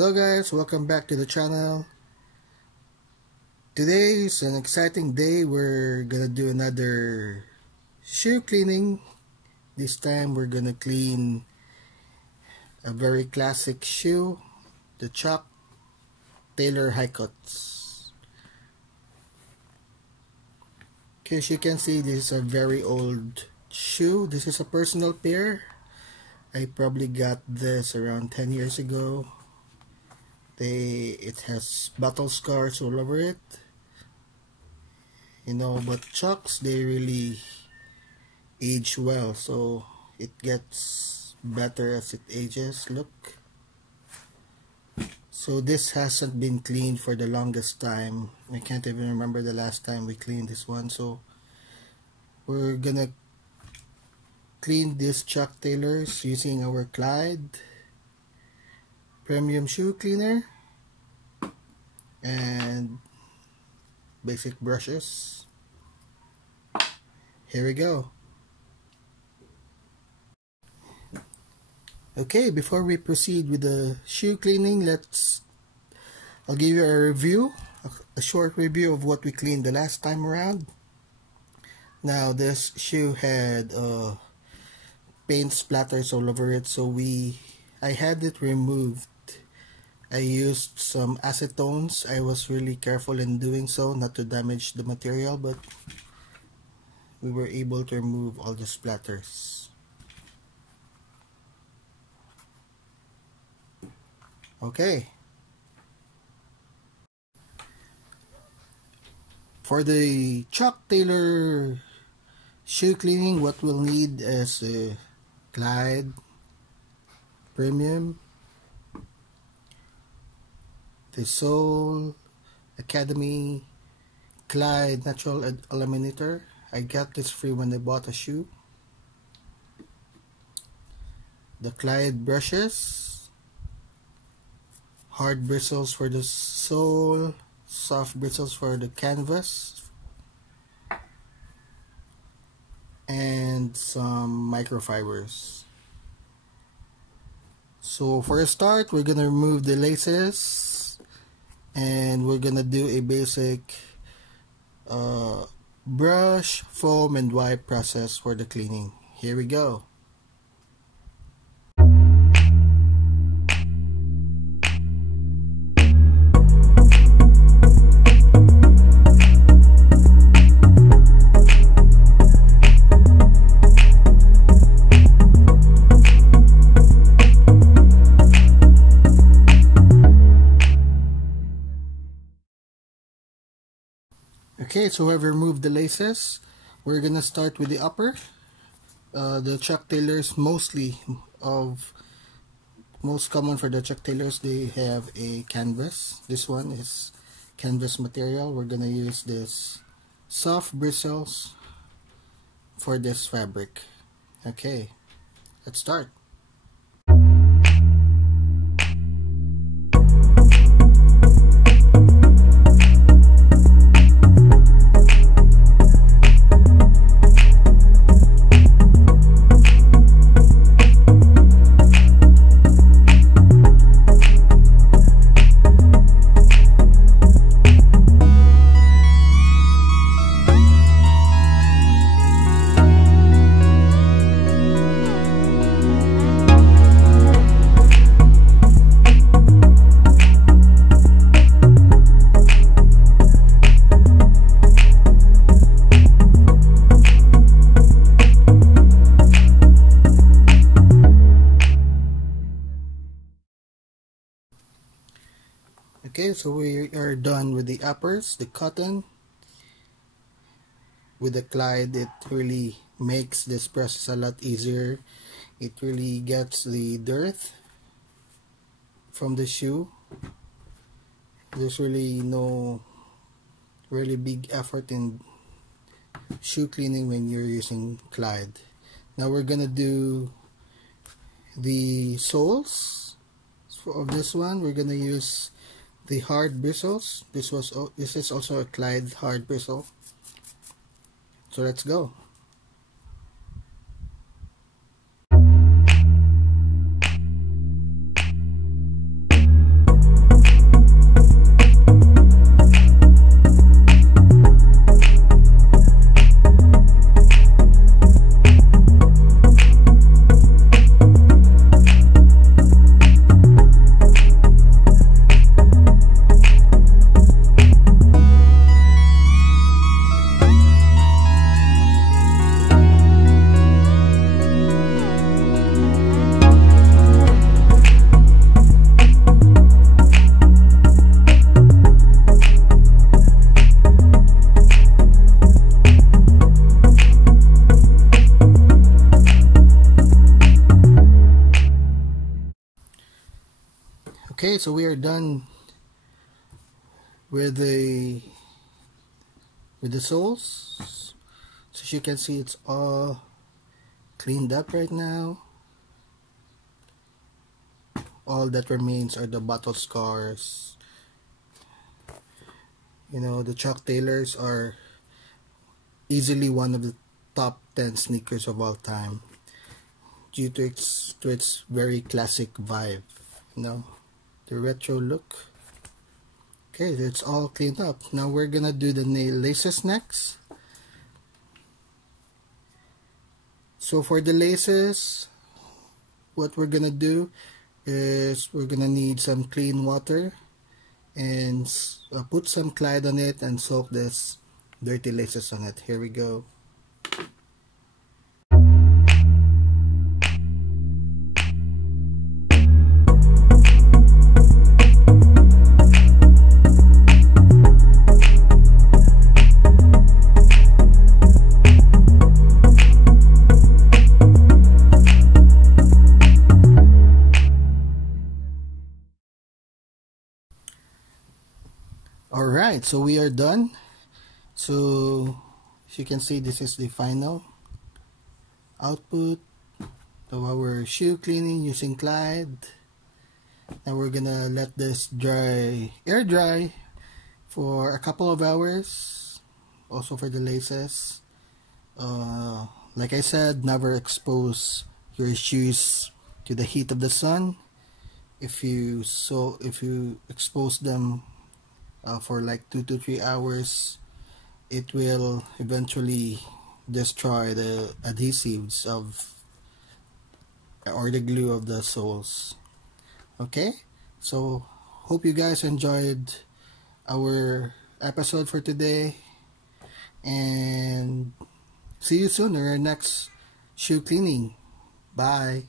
Hello guys, welcome back to the channel. Today is an exciting day. We're gonna do another shoe cleaning. This time we're gonna clean a very classic shoe, the Chuck Taylor High Cuts. Okay, as you can see, this is a very old shoe. This is a personal pair. I probably got this around 10 years ago. It has battle scars all over it, but Chucks, they really age well, so it gets better as it ages. Look, so this hasn't been cleaned for the longest time. I can't even remember the last time we cleaned this one, so we're gonna clean this Chuck Taylors using our Clyde premium shoe cleaner and basic brushes. Here we go. Okay, before we proceed with the shoe cleaning, I'll give you a review, a short review of what we cleaned the last time around. Now this shoe had paint splatters all over it, so I had it removed. I used some acetones. I was really careful in doing so, not to damage the material, but we were able to remove all the splatters. Okay. For the Chuck Taylor shoe cleaning, what we'll need is a Clyde Premium, the Soul Academy Clyde Natural Eliminator. I got this free when I bought a shoe. The Clyde brushes, hard bristles for the sole, soft bristles for the canvas, and some microfibers. So for a start, we're gonna remove the laces, and we're gonna do a basic brush, foam, and wipe process for the cleaning. Here we go. Okay, so I've removed the laces. We're gonna start with the upper. The Chuck Taylors, most common for the Chuck Taylors, they have a canvas. This one is canvas material. We're gonna use this soft bristles for this fabric. Okay, let's start. Okay, so we are done with the uppers, the cotton. With the Clyde, it really makes this process a lot easier. It really gets the dirt from the shoe. There's really no really big effort in shoe cleaning when you're using Clyde. Now we're gonna do the soles of this one. We're gonna use the hard bristles. This is also a Clyde hard bristle. So let's go. so we are done with the soles. So as you can see, it's all cleaned up right now. All that remains are the bottle scars. You know, the Chuck Taylors are easily one of the top 10 sneakers of all time due to its very classic vibe, you know, the retro look. Okay, it's all cleaned up. Now we're gonna do the nail laces next. So for the laces, what we're gonna do is we're gonna need some clean water and put some Clyde on it and soak this dirty laces on it. Here we go. Alright, so we are done. So as you can see, this is the final output of our shoe cleaning using Clyde. Now we're gonna let this air dry for a couple of hours. Also for the laces, like I said, never expose your shoes to the heat of the sun. If you expose them for like 2 to 3 hours, it will eventually destroy the adhesives of or the glue of the soles. Okay, so hope you guys enjoyed our episode for today, and see you soon in our next shoe cleaning. Bye.